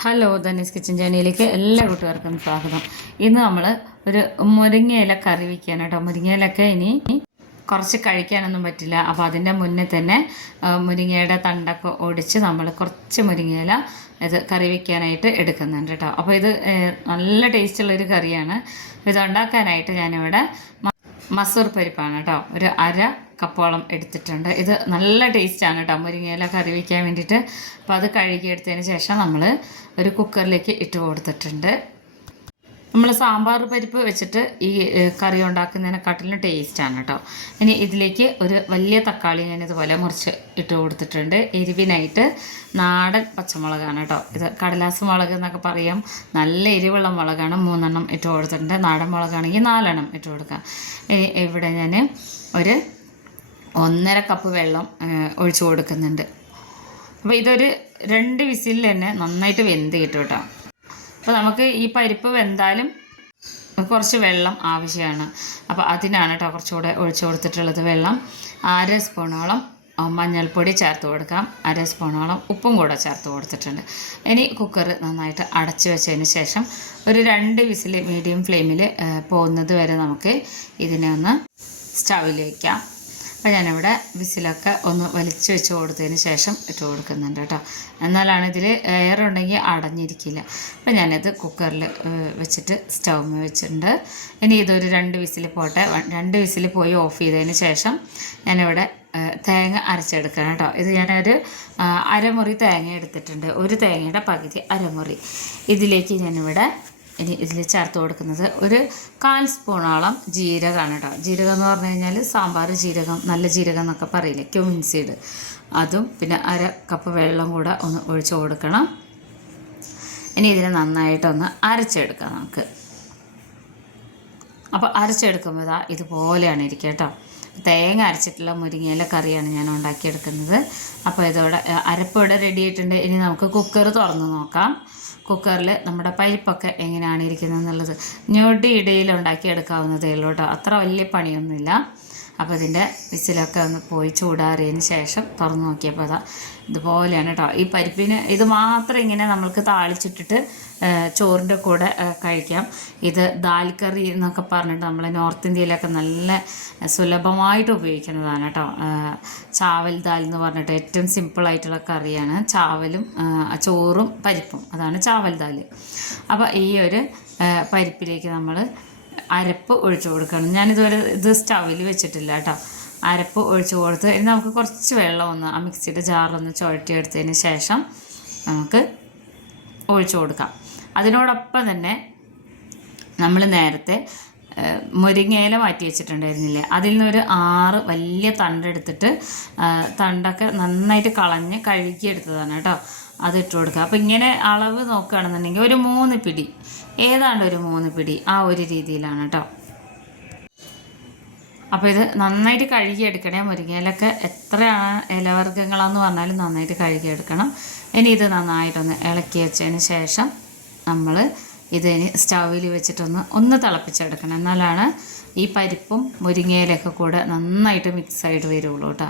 Hello Dhani's kitchen ചാനലിലേക്ക് എല്ലാ കൂട്ടുകാർക്കും സ്വാഗതം. ഇന്ന് നമ്മൾ ഒരു മുരിങ്ങയില കറി വയ്ക്കാൻ കേട്ടോ. മുരിങ്ങയിലൊക്കെ ഇനി കുറച്ച് കഴിക്കാനൊന്നും പറ്റില്ല. അപ്പോൾ അതിന്റെ മുന്നേ തന്നെ മുരിങ്ങയുടെ തണ്ടൊക്കെ ഒടിച്ച് നമ്മൾ കുറച്ച് മുരിങ്ങയില ഇത് കറി വയ്ക്കാനായിട്ട് എടുക്കുന്നുണ്ട് കേട്ടോ. അപ്പോൾ ഇത് നല്ല ടേസ്റ്റുള്ളൊരു കറിയാണ്. ഇത് ഉണ്ടാക്കാനായിട്ട് ഞാനിവിടെ മസൂർ പരിപ്പാണ് കേട്ടോ. ഒരു അര കപ്പോളം എടുത്തിട്ടുണ്ട്. ഇത് നല്ല ടേസ്റ്റാണ് കേട്ടോ. മുരിങ്ങയില കറി വയ്ക്കാൻ വേണ്ടിയിട്ട്. അപ്പോൾ അത് കഴുകിയെടുത്തതിന് ശേഷം നമ്മൾ ഒരു കുക്കറിലേക്ക് ഇട്ട് കൊടുത്തിട്ടുണ്ട്. നമ്മൾ സാമ്പാർ പരിപ്പ് വെച്ചിട്ട് ഈ കറി ഉണ്ടാക്കുന്നതിനെക്കാട്ടിലും ടേസ്റ്റാണ് കേട്ടോ ഇനി ഇതിലേക്ക് ഒരു വലിയ തക്കാളി ഞാൻ ഇതുപോലെ മുറിച്ച് ഇട്ട് കൊടുത്തിട്ടുണ്ട്. എരിവിനായിട്ട് നാടൻ പച്ചമുളകാണ് കേട്ടോ ഇത് കടലാസ് മുളക് എന്നൊക്കെ പറയാം. നല്ല എരിവുള്ള മുളകാണ് മൂന്നെണ്ണം ഇട്ട് കൊടുത്തിട്ടുണ്ട്. നാടൻ മുളകാണെങ്കിൽ നാലെണ്ണം ഇട്ട് കൊടുക്കാം. ഇവിടെ ഞാൻ ഒരു ഒന്നര കപ്പ് വെള്ളം ഒഴിച്ചു കൊടുക്കുന്നുണ്ട്. അപ്പോൾ ഇതൊരു രണ്ട് വിസിലിൽ തന്നെ നന്നായിട്ട് വെന്ത് കിട്ടും കേട്ടോ അപ്പോൾ നമുക്ക് ഈ പരിപ്പ് വെന്താലും കുറച്ച് വെള്ളം ആവശ്യമാണ്. അപ്പോൾ അതിനാണ് കേട്ടോ കുറച്ചുകൂടെ ഒഴിച്ചു കൊടുത്തിട്ടുള്ളത് വെള്ളം. അര സ്പൂണോളം മഞ്ഞൾപ്പൊടി ചേർത്ത് കൊടുക്കാം. അര സ്പൂണോളം ഉപ്പും കൂടെ ചേർത്ത് കൊടുത്തിട്ടുണ്ട്. ഇനി കുക്കർ നന്നായിട്ട് അടച്ചു വെച്ചതിന് ശേഷം ഒരു രണ്ട് വിസിൽ മീഡിയം ഫ്ലെയിമിൽ പോകുന്നത് വരെ നമുക്ക് ഇതിനെ ഒന്ന് സ്റ്റൗവിൽ വയ്ക്കാം അപ്പോൾ ഞാനിവിടെ വിസിലൊക്കെ ഒന്ന് വലിച്ചു വെച്ച് കൊടുത്തതിന് ശേഷം ഇട്ട് കൊടുക്കുന്നുണ്ട് കേട്ടോ. എന്നാലാണ് ഇതിൽ എയർ ഉണ്ടെങ്കിൽ അടഞ്ഞിരിക്കില്ല. അപ്പോൾ ഞാനിത് കുക്കറിൽ വെച്ചിട്ട് സ്റ്റൗ വെച്ചിട്ടുണ്ട്. ഇനി ഇതൊരു രണ്ട് വിസിൽ പോട്ടെ. രണ്ട് വിസിൽ പോയി ഓഫ് ചെയ്തതിന് ശേഷം ഞാനിവിടെ തേങ്ങ അരച്ചെടുക്കണം കേട്ടോ. ഇത് ഞാനൊരു അരമുറി തേങ്ങ എടുത്തിട്ടുണ്ട്. ഒരു തേങ്ങയുടെ പകുതി അരമുറി. ഇതിലേക്ക് ഞാനിവിടെ ഇനി ഇതിൽ ചേർത്ത് കൊടുക്കുന്നത് ഒരു കാൽ സ്പൂണോളം ജീരകമാണ് കേട്ടോ. ജീരകം എന്ന് പറഞ്ഞു കഴിഞ്ഞാൽ സാമ്പാർ ജീരകം നല്ല ജീരകം എന്നൊക്കെ പറയില്ലേ ക്യൂമിൻ സീഡ് അതും പിന്നെ അര കപ്പ് വെള്ളം കൂടെ ഒന്ന് ഒഴിച്ചു കൊടുക്കണം. ഇനി ഇതിനെ നന്നായിട്ടൊന്ന് അരച്ചെടുക്കാം നമുക്ക്. അപ്പോൾ അരച്ചെടുക്കുമ്പോൾ ഇതാ ഇതുപോലെയാണ് ഇരിക്കുക കേട്ടോ. തേങ്ങ അരച്ചിട്ടുള്ള മുരിങ്ങയില കറിയാണ് ഞാൻ ഉണ്ടാക്കിയെടുക്കുന്നത്. അപ്പോൾ ഇതോടെ അരപ്പോടെ റെഡി ആയിട്ടുണ്ട്. ഇനി നമുക്ക് കുക്കർ തുറന്ന് നോക്കാം. കുക്കറിൽ നമ്മുടെ പരിപ്പൊക്കെ എങ്ങനെയാണ് ഇരിക്കുന്നത് എന്നുള്ളത് ഞൊടിയിടയിൽ ഉണ്ടാക്കിയെടുക്കാവുന്നതേ ഉള്ളൂ കേട്ടോ. അത്ര വലിയ പണിയൊന്നുമില്ല. അപ്പോൾ ഇതിന്റെ വിസിലൊക്കെ ഒന്ന് പോയി ചൂടാറിയതിന് ശേഷം തുറന്ന് നോക്കിയപ്പോൾ അതാ ഇതുപോലെയാണ് കേട്ടോ ഈ പരിപ്പിന് ഇത് മാത്രം ഇങ്ങനെ നമ്മൾക്ക് താളിച്ചിട്ടിട്ട് ചോറിന്റെ കൂടെ കഴിക്കാം. ഇത് ദാൽ കറി എന്നൊക്കെ പറഞ്ഞിട്ട് നമ്മൾ നോർത്ത് ഇന്ത്യയിലൊക്കെ നല്ല സുലഭമായിട്ട് ഉപയോഗിക്കുന്നതാണ് കേട്ടോ ചാവൽ ദാൽ എന്ന് പറഞ്ഞിട്ട് ഏറ്റവും സിമ്പിളായിട്ടുള്ള കറിയാണ്. ചാവലും ചോറും പരിപ്പും. അതാണ് ചാവൽ ദാൽ അപ്പോൾ ഈ ഒരു പരിപ്പിലേക്ക് നമ്മൾ അരപ്പ് ഒഴിച്ചു കൊടുക്കണം. ഞാനിതുവരെ ഇത് സ്റ്റവിൽ വെച്ചിട്ടില്ല കേട്ടോ. അരപ്പ് ഒഴിച്ചു കൊടുത്ത് ഇനി നമുക്ക് കുറച്ച് വെള്ളം ഒന്ന് ആ മിക്സിയുടെ ജാറൊന്ന് ചുഴറ്റിയെടുത്തതിന് ശേഷം നമുക്ക് ഒഴിച്ചു കൊടുക്കാം. അതിനോടൊപ്പം തന്നെ നമ്മൾ നേരത്തെ മുരിങ്ങയില മാറ്റി വെച്ചിട്ടുണ്ടായിരുന്നില്ല? അതിൽ നിന്നൊരു ആറ് വലിയ തണ്ടെടുത്തിട്ട് തണ്ടൊക്കെ നന്നായിട്ട് കളഞ്ഞ് കഴുകിയെടുത്തതാണ് കേട്ടോ. അത് ഇട്ട് കൊടുക്കുക. അപ്പോൾ ഇങ്ങനെ അളവ് നോക്കുകയാണെന്നുണ്ടെങ്കിൽ ഒരു മൂന്ന് പിടി. ഏതാണ്ട് ഒരു മൂന്ന് പിടി ആ ഒരു രീതിയിലാണ് കേട്ടോ. അപ്പോൾ ഇത് നന്നായിട്ട് കഴുകിയെടുക്കണേ. മുരിങ്ങയിലൊക്കെ എത്രയാണ് ഇലവർഗങ്ങളാന്ന് പറഞ്ഞാലും നന്നായിട്ട് കഴുകിയെടുക്കണം. ഇനി ഇത് നന്നായിട്ടൊന്ന് ഇളക്കി വെച്ചതിന് ശേഷം നമ്മൾ ഇത് ഇനി സ്റ്റൗവിൽ വെച്ചിട്ടൊന്ന് ഒന്ന് തിളപ്പിച്ചെടുക്കണം. എന്നാലാണ് ഈ പരിപ്പും മുരിങ്ങയിലൊക്കെ കൂടെ നന്നായിട്ട് മിക്സ് ആയിട്ട് വരുള്ളൂ കേട്ടോ.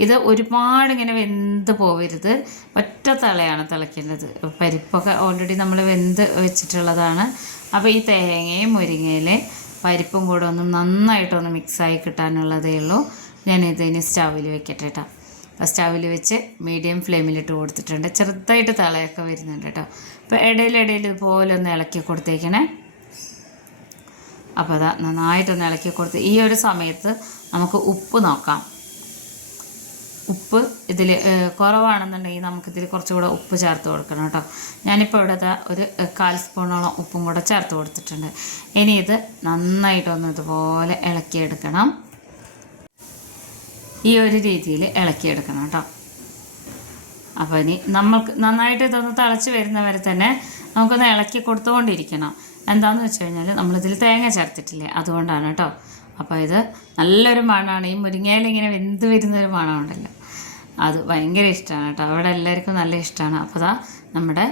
ഇത് ഒരുപാട് ഇങ്ങനെ വെന്ത് പോവരുത്. ഒറ്റ തളയാണ് തിളയ്ക്കേണ്ടത്. പരിപ്പൊക്കെ ഓൾറെഡി നമ്മൾ വെന്ത് വെച്ചിട്ടുള്ളതാണ്. അപ്പോൾ ഈ തേങ്ങയും മുരിങ്ങയിലെ പരിപ്പും കൂടെ ഒന്ന് നന്നായിട്ടൊന്ന് മിക്സായി കിട്ടാനുള്ളതേ ഉള്ളൂ. ഞാൻ ഇതിന് സ്റ്റൗവിൽ വെക്കട്ടെ കേട്ടോ. സ്റ്റൗവിൽ വെച്ച് മീഡിയം ഫ്ലെയിമിലിട്ട് കൊടുത്തിട്ടുണ്ട്. ചെറുതായിട്ട് തളയൊക്കെ വരുന്നുണ്ട് കേട്ടോ. അപ്പോൾ ഇടയിലിടയിൽ ഇതുപോലെ ഒന്ന് ഇളക്കി കൊടുത്തേക്കണേ. അപ്പോൾ അതാ നന്നായിട്ടൊന്ന് ഇളക്കി കൊടുത്ത് ഈ ഒരു സമയത്ത് നമുക്ക് ഉപ്പ് നോക്കാം. ഉപ്പ് ഇതിൽ കുറവാണെന്നുണ്ടെങ്കിൽ നമുക്കിതിൽ കുറച്ചുകൂടെ ഉപ്പ് ചേർത്ത് കൊടുക്കണം കേട്ടോ. ഞാനിപ്പോൾ ഇവിടെ ഒരു കാൽ സ്പൂണോളം ഉപ്പും കൂടെ ചേർത്ത് കൊടുത്തിട്ടുണ്ട്. ഇനി ഇത് നന്നായിട്ടൊന്ന് ഇതുപോലെ ഇളക്കിയെടുക്കണം. ഈ ഒരു രീതിയിൽ ഇളക്കിയെടുക്കണം കേട്ടോ. അപ്പോൾ ഇനി നമ്മൾക്ക് നന്നായിട്ട് ഇതൊന്ന് തിളച്ച് വരുന്നവരെ തന്നെ നമുക്കൊന്ന് ഇളക്കി കൊടുത്തുകൊണ്ടിരിക്കണം. എന്താണെന്ന് വെച്ച് കഴിഞ്ഞാൽ നമ്മളിതിൽ തേങ്ങ ചേർത്തിട്ടില്ലേ? അതുകൊണ്ടാണ് കേട്ടോ. അപ്പോൾ ഇത് നല്ലൊരു മണമാണ്. ഈ മുരിങ്ങയില ഇങ്ങനെ വെന്ത് വരുന്നൊരു മണമുണ്ടല്ലോ. അത് ഭയങ്കര ഇഷ്ടമാണ് കേട്ടോ. അവിടെ എല്ലാവർക്കും നല്ല ഇഷ്ടമാണ് അപ്പോൾ ദാ നമ്മുടെ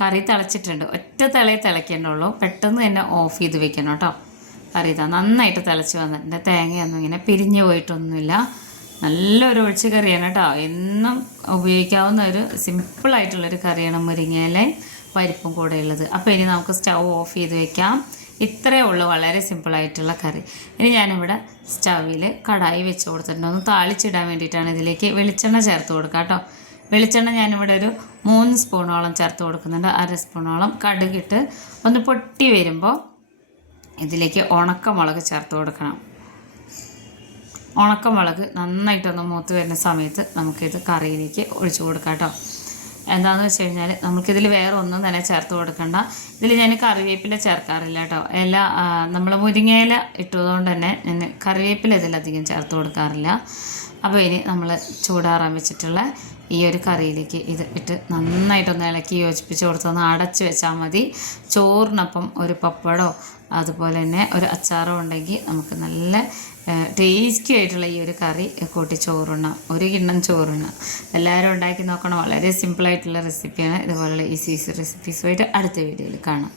കറി തിളച്ചിട്ടുണ്ട്. ഒറ്റ തിളയെ തിളയ്ക്കേണ്ടുള്ളൂ. പെട്ടെന്ന് തന്നെ ഓഫ് ചെയ്ത് വെക്കണം കേട്ടോ. കറി ഇതാ നന്നായിട്ട് തിളച്ച് വന്നിട്ടുണ്ട്. തേങ്ങയൊന്നും ഇങ്ങനെ പിരിഞ്ഞു പോയിട്ടൊന്നുമില്ല. നല്ലൊരു ഒഴിച്ച് കറിയാണ് കേട്ടോ. എന്നും ഉപയോഗിക്കാവുന്ന ഒരു സിമ്പിളായിട്ടുള്ളൊരു കറിയാണ് മുരിങ്ങയിലെ പരിപ്പും കൂടെ ഉള്ളത് അപ്പോൾ ഇനി നമുക്ക് സ്റ്റൗ ഓഫ് ചെയ്ത് വെക്കാം. ഇത്രയേ ഉള്ളൂ വളരെ സിമ്പിളായിട്ടുള്ള കറി. ഇനി ഞാനിവിടെ സ്റ്റൗവിൽ കടായി വെച്ച് കൊടുത്തിട്ടുണ്ട്. ഒന്ന് താളിച്ചിടാൻ വേണ്ടിയിട്ടാണ് ഇതിലേക്ക് വെളിച്ചെണ്ണ ചേർത്ത് കൊടുക്കുക കേട്ടോ. വെളിച്ചെണ്ണ ഞാനിവിടെ ഒരു മൂന്ന് സ്പൂണോളം ചേർത്ത് കൊടുക്കുന്നുണ്ട്. അര സ്പൂണോളം കടുകിട്ട് ഒന്ന് പൊട്ടി വരുമ്പോൾ ഇതിലേക്ക് ഉണക്കമുളക് ചേർത്ത് കൊടുക്കണം. ഉണക്കമുളക് നന്നായിട്ടൊന്ന് മൂത്ത് വരുന്ന സമയത്ത് നമുക്കിത് കറിയിലേക്ക് ഒഴിച്ചു കൊടുക്കാം കേട്ടോ. എന്താണെന്ന് വെച്ച് കഴിഞ്ഞാൽ നമുക്കിതിൽ വേറെ ഒന്നും തന്നെ ചേർത്ത് കൊടുക്കണ്ട. ഇതിൽ ഞാൻ കറിവേപ്പില ചേർക്കാറില്ല കേട്ടോ. എല്ലാ നമ്മൾ മുരിങ്ങയില ഇട്ടതുകൊണ്ട് തന്നെ ഞാൻ കറിവേപ്പില ഇതിലധികം ചേർത്ത് കൊടുക്കാറില്ല. അപ്പോൾ ഇനി നമ്മൾ ചൂടാറാൻ വെച്ചിട്ടുള്ള ഈ ഒരു കറിയിലേക്ക് ഇത് ഇട്ട് നന്നായിട്ടൊന്ന് ഇളക്കി യോജിപ്പിച്ച് കൊടുത്തൊന്ന് അടച്ചു വെച്ചാൽ മതി. ചോറിനൊപ്പം ഒരു പപ്പടോ അതുപോലെ തന്നെ ഒരു അച്ചാറോ ഉണ്ടെങ്കിൽ നമുക്ക് നല്ല ടേസ്റ്റി ആയിട്ടുള്ള ഈ ഒരു കറി കൂട്ടി ചോറുണ്ണാം. ഒരു കിണ്ണം ചോറുണ്ണാം. എല്ലാവരും ഉണ്ടാക്കി നോക്കണം. വളരെ സിമ്പിളായിട്ടുള്ള റെസിപ്പിയാണ് ഇതുപോലുള്ള ഈസി ഈസി റെസിപ്പീസുമായിട്ട് അടുത്ത വീഡിയോയിൽ കാണാം.